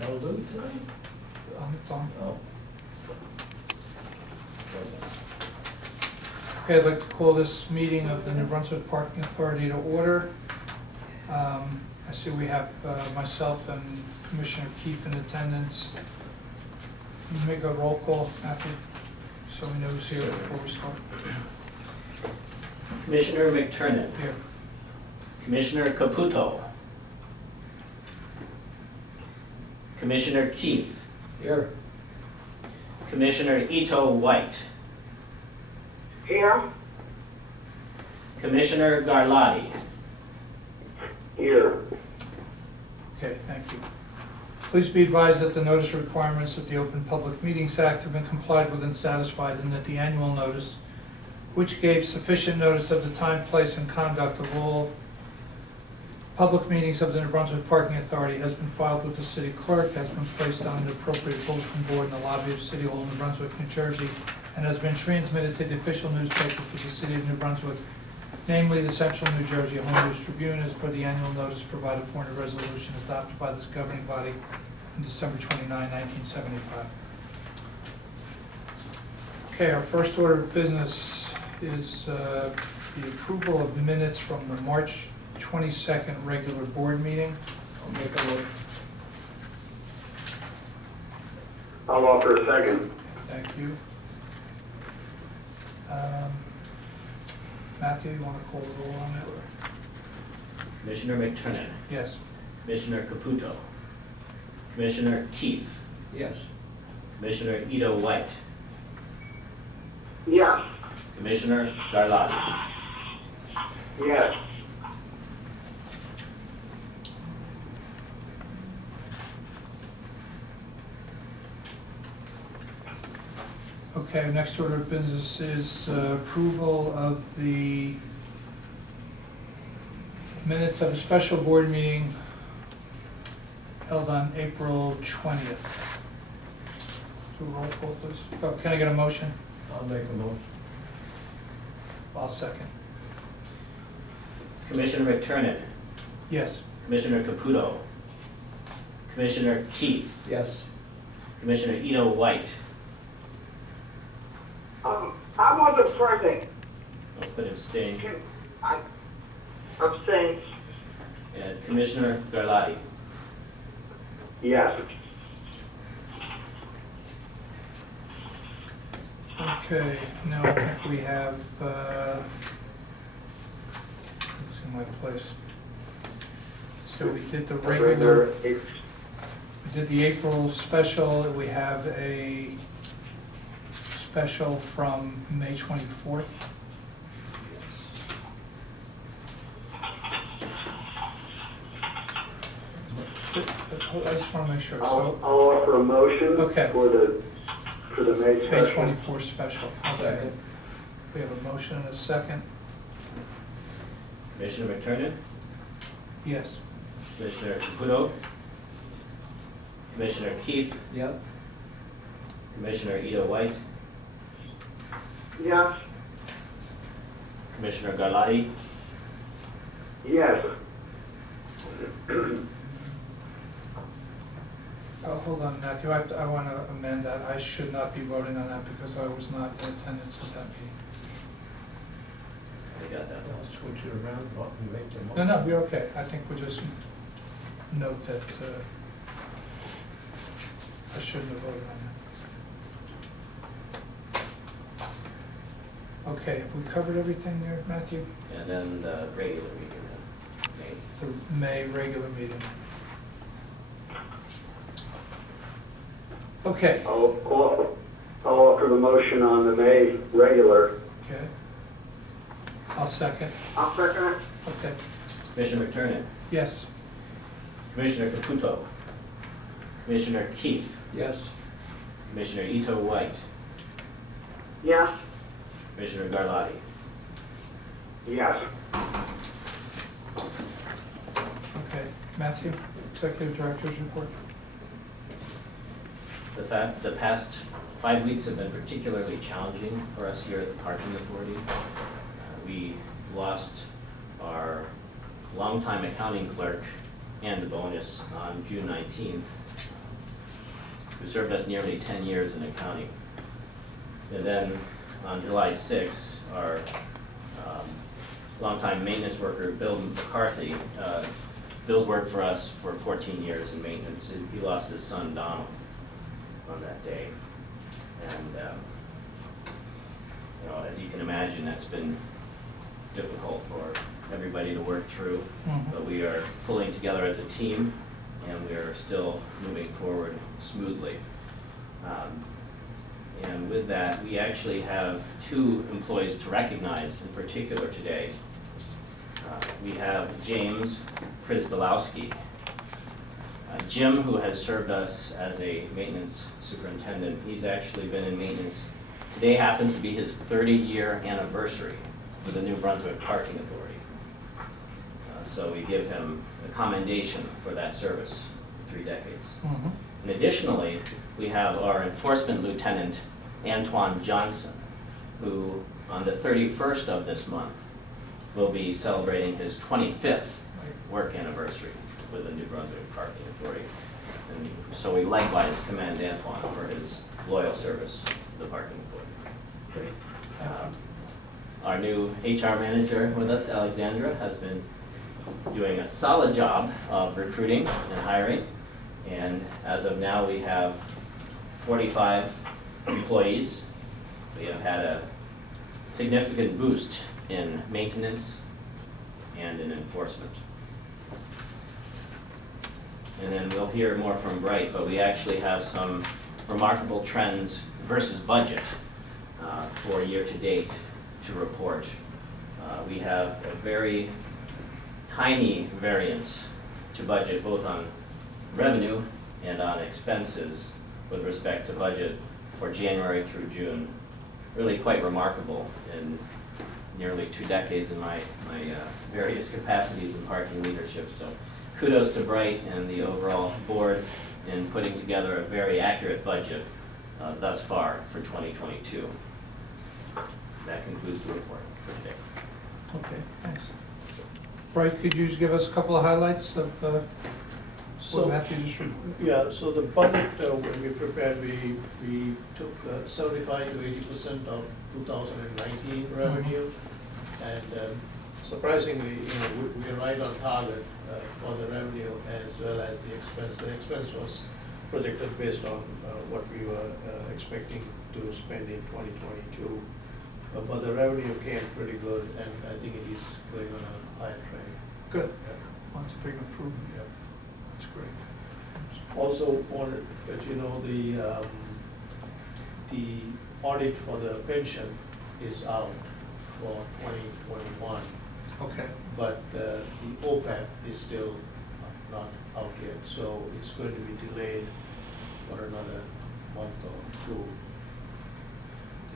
No Lou tonight? Oh. Okay, I'd like to call this meeting of the New Brunswick Parking Authority to order. I see we have myself and Commissioner Keefe in attendance. Can you make a roll call, Matthew, so we know who's here before we start? Commissioner McTurnan. Here. Commissioner Caputo. Commissioner Keefe. Here. Commissioner Ito White. Here. Commissioner Garlotti. Here. Okay, thank you. Please be advised that the notice requirements of the Open Public Meetings Act have been complied with and satisfied, and that the annual notice, which gave sufficient notice of the time, place, and conduct of all public meetings of the New Brunswick Parking Authority, has been filed with the city clerk, has been placed on the appropriate bulletin board in the lobby of City Hall, New Brunswick, New Jersey, and has been transmitted to the official newspaper for the city of New Brunswick, namely the Central New Jersey Home News Tribune, as per the annual notice provided for in a resolution adopted by this governing body on December 29, 1975. Okay, our first order of business is the approval of minutes from the March 22nd regular board meeting. I'll make a motion. I'll offer a second. Thank you. Matthew, you want to call the roll on that? Commissioner McTurnan. Yes. Commissioner Caputo. Commissioner Keefe. Yes. Commissioner Ito White. Yes. Commissioner Garlotti. Yes. Okay, next order of business is approval of the minutes of a special board meeting held on April 20th. Do a roll call, please. Oh, can I get a motion? I'll make a motion. I'll second. Commissioner McTurnan. Yes. Commissioner Caputo. Commissioner Keefe. Yes. Commissioner Ito White. I wasn't present. I'll put abstain. I abstained. And Commissioner Garlotti. Yes. Okay, now I think we have, losing my place. So we did the regular, we did the April special, we have a special from May 24th. I just want to make sure, I'll so, offer a motion Okay. for the May May special. 24th special. Okay. Second. We have a motion and a second. Commissioner McTurnan. Yes. Commissioner Caputo. Commissioner Keefe. Yep. Commissioner Ito White. Yes. Commissioner Garlotti. Yes. Oh, hold on, Matthew, I want to amend that. I should not be voting on that because I was not in attendance at that meeting. I got that. I'll switch it around and make the motion. No, no, you're okay. I think we'll just note that I shouldn't have voted on that. Okay, have we covered everything there, Matthew? And then the regular meeting then. The May regular meeting. Okay, I'll offer the motion on the May regular. okay. I'll second. I'll second it. Okay, Commissioner McTurnan. yes. Commissioner Caputo. Commissioner Keefe. Yes. Commissioner Ito White. Yes. Commissioner Garlotti. Yes. Okay, Matthew, Executive Director's report. The past 5 weeks have been particularly challenging for us here at the Parking Authority. We lost our longtime accounting clerk and a bonus on June 19th, who served us nearly 10 years in accounting. And then on July 6th, our longtime maintenance worker, Bill McCarthy, Bill's worked for us for 14 years in maintenance. He lost his son, Donald, on that day. And, you know, as you can imagine, that's been difficult for everybody to work through. But we are pulling together as a team, and we are still moving forward smoothly. And with that, we actually have 2 employees to recognize in particular today. We have James Przybylowski. Jim, who has served us as a maintenance superintendent, he's actually been in maintenance. Today happens to be his 30-year anniversary with the New Brunswick Parking Authority. So we give him a commendation for that service for 3 decades. And additionally, we have our enforcement lieutenant, Antoine Johnson, who on the 31st of this month will be celebrating his 25th work anniversary with the New Brunswick Parking Authority. And so we likewise commend Antoine for his loyal service to the Parking Authority. Our new HR manager with us, Alexandra, has been doing a solid job of recruiting and hiring. And as of now, we have 45 employees. We have had a significant boost in maintenance and in enforcement. And then we'll hear more from Bright, but we actually have some remarkable trends versus budget for year-to-date to report. We have a very tiny variance to budget, both on revenue and on expenses with respect to budget for January through June. Really quite remarkable in nearly 2 decades in my various capacities in parking leadership. So kudos to Bright and the overall board in putting together a very accurate budget thus far for 2022. That concludes the report for today. Okay, thanks. Bright, could you just give us a couple of highlights of what Matthew just reported? Yeah, so the budget, when we prepared, we took 75 to 80% of 2019 revenue. And surprisingly, you know, we're right on target for the revenue as well as the expense. The expense was projected based on what we were expecting to spend in 2022. But the revenue came pretty good, and I think it is going on a higher trend. Good. Yeah. Well, that's a big improvement. Yeah. That's great. Also wanted to let you know the audit for the pension is out for 2021, Okay. but the OPEB is still not out yet, so it's going to be delayed for another month or 2,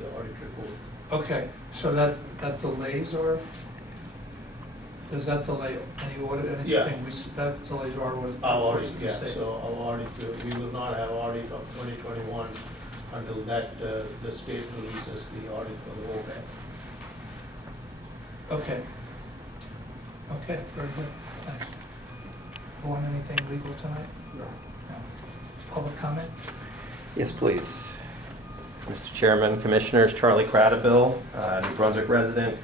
the audit report. Okay, so that delays our, does that delay any audit, anything? Yeah. That delays our audit? Our audit, reports to the yeah, state. so our audit, we will not have audit of 2021 until that, the state releases the audit for the OPEB. Okay. Okay, very good, thanks. You want anything legal tonight? No. No. Public comment? Yes, please. Mr. Chairman, Commissioners, Charlie Cradaville, New Brunswick resident,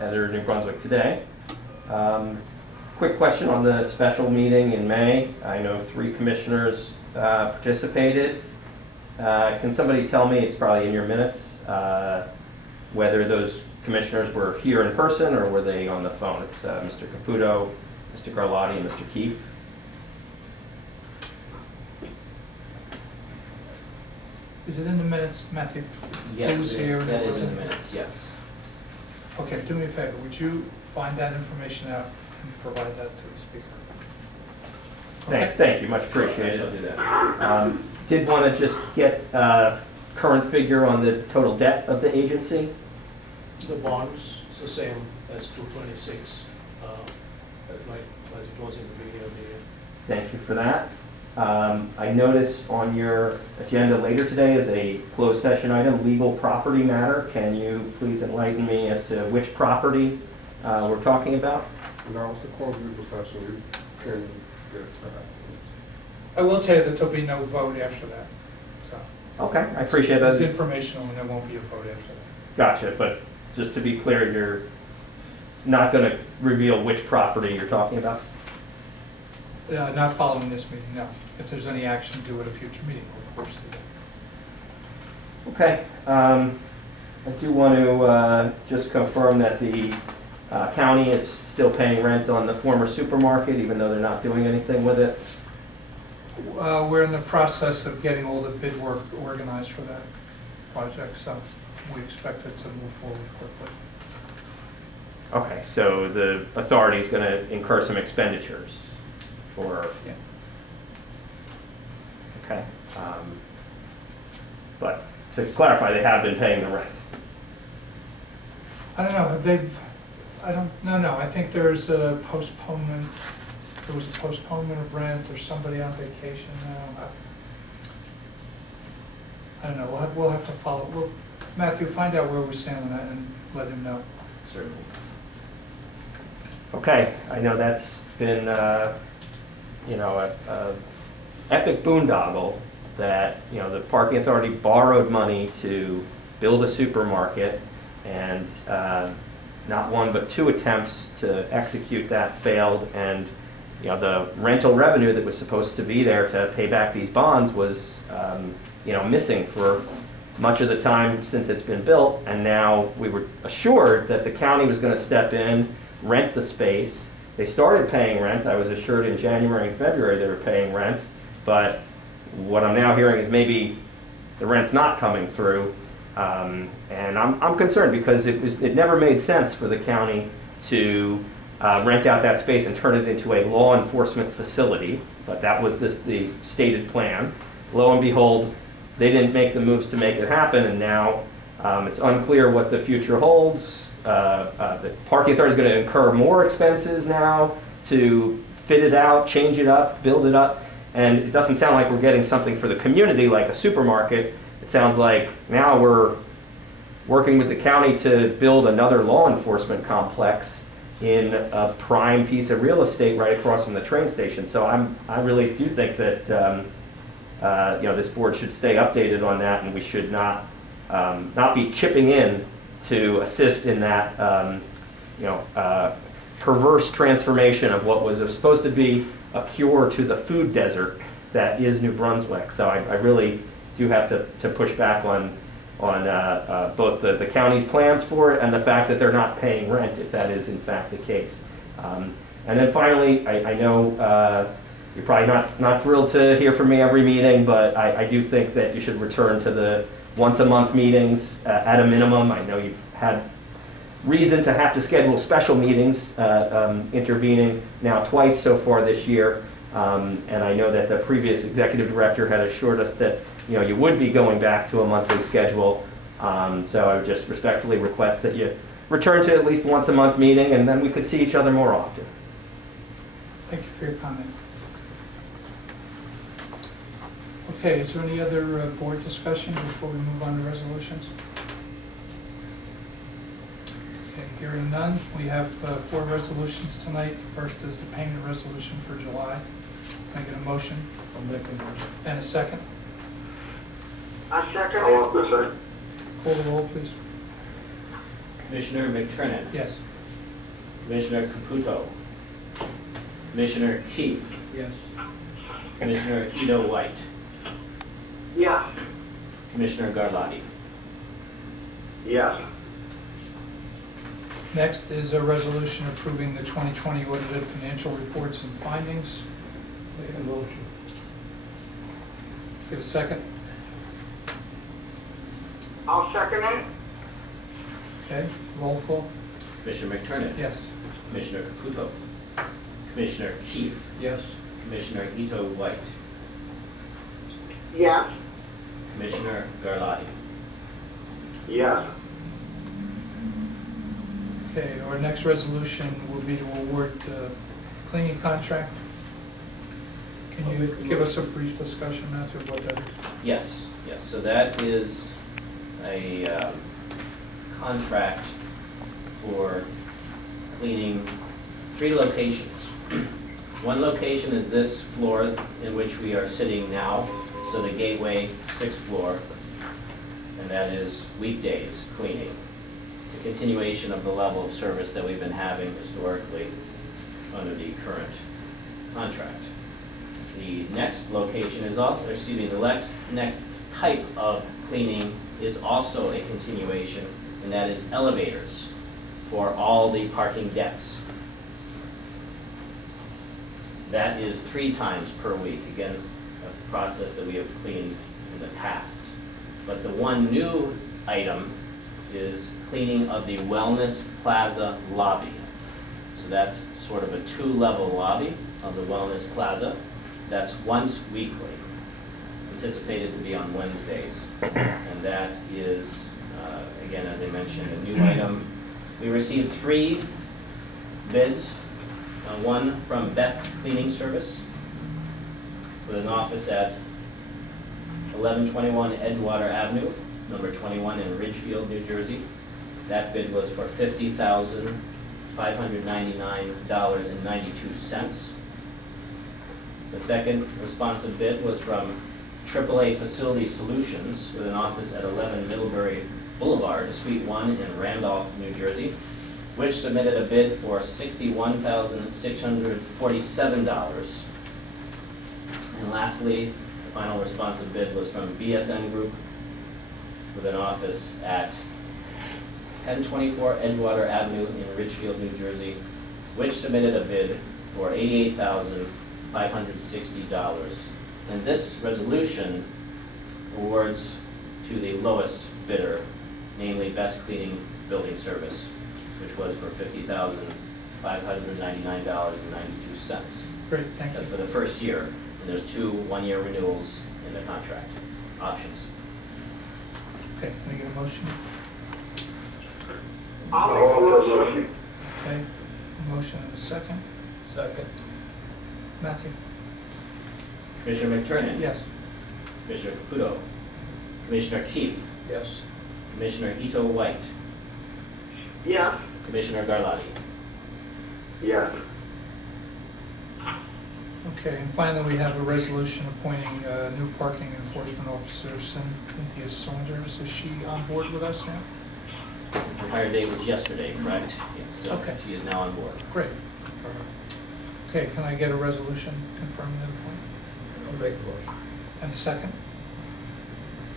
editor of New Brunswick Today. Quick question on the special meeting in May. I know 3 commissioners participated. Can somebody tell me, it's probably in your minutes, whether those commissioners were here in person or were they on the phone? It's Mr. Caputo, Mr. Garlotti, and Mr. Keefe. Is it in the minutes, Matthew? Yes, Who's here and that who is in the isn't? minutes, yes. Okay, do me a favor, would you find that information out and provide that to the speaker? Thank you, much I appreciated. shall do that. Did want to just get current figure on the total debt of the agency. The bonds, it's the same as 226, as it was in the beginning of the year. Thank you for that. I noticed on your agenda later today is a closed session item, legal property matter. Can you please enlighten me as to which property we're talking about? No, it's a closed legal session. You can I will tell you that there'll be no vote after that, so. Okay, I appreciate It's that. informational and there won't be a vote after that. Gotcha, but just to be clear, you're not going to reveal which property you're talking about? Not following this meeting, no. If there's any action due at a future meeting, we'll of course do that. Okay. I do want to just confirm that the county is still paying rent on the former supermarket, even though they're not doing anything with it. We're in the process of getting all the bid work organized for that project, so we expect it to move forward quickly. Okay, so the authority is going to incur some expenditures for, Yeah. okay. But to clarify, they have been paying the rent. I don't know, no, I think there's a postponement, there was a postponement of rent, or somebody on vacation now. I don't know, we'll have to follow, Matthew, find out where we stand on that and let him know. Certainly. Okay, I know that's been, you know, a epic boondoggle that, you know, the parking authority borrowed money to build a supermarket, and not one but two attempts to execute that failed, and, you know, the rental revenue that was supposed to be there to pay back these bonds was, you know, missing for much of the time since it's been built, and now we were assured that the county was going to step in, rent the space. They started paying rent. I was assured in January and February they were paying rent, but what I'm now hearing is maybe the rent's not coming through, and I'm concerned because it never made sense for the county to rent out that space and turn it into a law enforcement facility, but that was the stated plan. Lo and behold, they didn't make the moves to make it happen, and now it's unclear what the future holds. The parking authority is going to incur more expenses now to fit it out, change it up, build it up, and it doesn't sound like we're getting something for the community like a supermarket. It sounds like now we're working with the county to build another law enforcement complex in a prime piece of real estate right across from the train station. So I really do think that you know, this board should stay updated on that, and we should not be chipping in to assist in that you know, perverse transformation of what was supposed to be a cure to the food desert that is New Brunswick. So I really do have to push back on both the county's plans for it and the fact that they're not paying rent, if that is in fact the case. And then finally, I know you're probably not thrilled to hear from me every meeting, but I do think that you should return to the once-a-month meetings at a minimum. I know you've had reason to have to schedule special meetings, intervening now twice so far this year. And I know that the previous executive director had assured us that, you know, you would be going back to a monthly schedule. So I would just respectfully request that you return to at least once a month meeting, and then we could see each other more often. Thank you for your comment. Okay, is there any other board discussion before we move on to resolutions? Okay, hearing none, we have 4 resolutions tonight. First is the payment resolution for July. Can I get a motion? I'll make a motion. And a second? I second. I'll offer a second. Call the roll, please. Commissioner McTurnan. Yes. Commissioner Caputo. Commissioner Keefe. Yes. Commissioner Ito White. Yes. Commissioner Garlotti. Yes. Next is a resolution approving the 2020 audited financial reports and findings. Make a motion. Get a second? I'll second it. Okay, roll call? Commissioner McTurnan. Yes. Commissioner Caputo. Commissioner Keefe. Yes. Commissioner Ito White. Yes. Commissioner Garlotti. Yes. Okay, our next resolution will be to award the cleaning contract. Can you give us a brief discussion, Matthew, of what that is? Yes, yes, so that is a contract for cleaning 3 locations. One location is this floor in which we are sitting now, so the gateway, 6th floor, and that is weekdays cleaning. It's a continuation of the level of service that we've been having historically under the current contract. The next location is also, the next type of cleaning is also a continuation, and that is elevators for all the parking decks. That is 3 times per week, again, a process that we have cleaned in the past. But the one new item is cleaning of the Wellness Plaza lobby. So that's sort of a 2-level lobby of the Wellness Plaza. That's once weekly, anticipated to be on Wednesdays. And that is, again, as I mentioned, a new item. We received 3 bids. One from Best Cleaning Service with an office at 1121 Edgewater Avenue, number 21 in Ridgefield, New Jersey. That bid was for $50,599.92. The second responsive bid was from AAA Facility Solutions with an office at 11 Middlebury Boulevard, Suite 1 in Randolph, New Jersey, which submitted a bid for $61,647. And lastly, the final responsive bid was from BSN Group with an office at 1024 Edgewater Avenue in Ridgefield, New Jersey, which submitted a bid for $88,560. And this resolution awards to the lowest bidder, namely Best Cleaning Building Service, which was for $50,599.92. Great, thank you. That's for the first year, and there's 2 one-year renewals in the contract options. Okay, can I get a motion? I'll offer the motion. Okay, a motion and a second. Second. Matthew? Commissioner McTurnan? Yes. Commissioner Caputo? Commissioner Keefe? Yes. Commissioner Ito White? Yes. Commissioner Garlotti? Yes. Okay, and finally, we have a resolution appointing a new parking enforcement officer, Cynthia Saunders. Is she on board with us now? Her hire date was yesterday, correct? Yes, so Okay. she is now on board. Great. Okay, can I get a resolution confirming that appointment? I'll make a motion. And a second?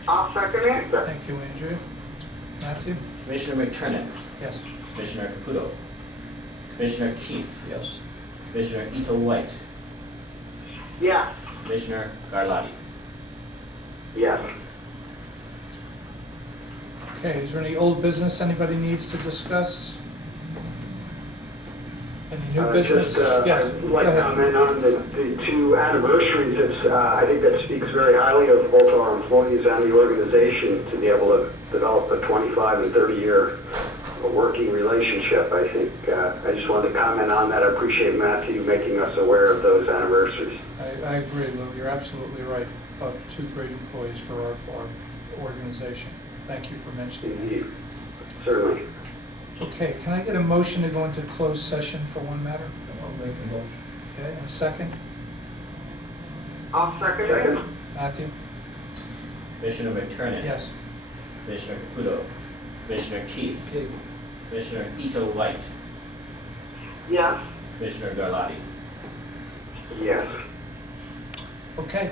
I'll second it. Thank you, Andrea. Matthew? Commissioner McTurnan? Yes. Commissioner Caputo? Commissioner Keefe? Yes. Commissioner Ito White? Yes. Commissioner Garlotti? Yes. Okay, is there any old business anybody needs to discuss? Any new business? Yes. I'd like go to ahead. comment on the 2 anniversaries. I think that speaks very highly of both our employees and the organization to be able to develop a 25 and 30-year working relationship. I think I just wanted to comment on that. I appreciate Matthew making us aware of those anniversaries. I agree, Lou. You're absolutely right. 2 great employees for our organization. Thank you for mentioning that. Indeed. Certainly. Okay, can I get a motion to go into closed session for one matter? I'll make a motion. Okay, and a second? I'll second it. Matthew? Commissioner McTurnan? Yes. Commissioner Caputo? Commissioner Keefe? Okay. Commissioner Ito White? Yes. Commissioner Garlotti? Yes. Okay,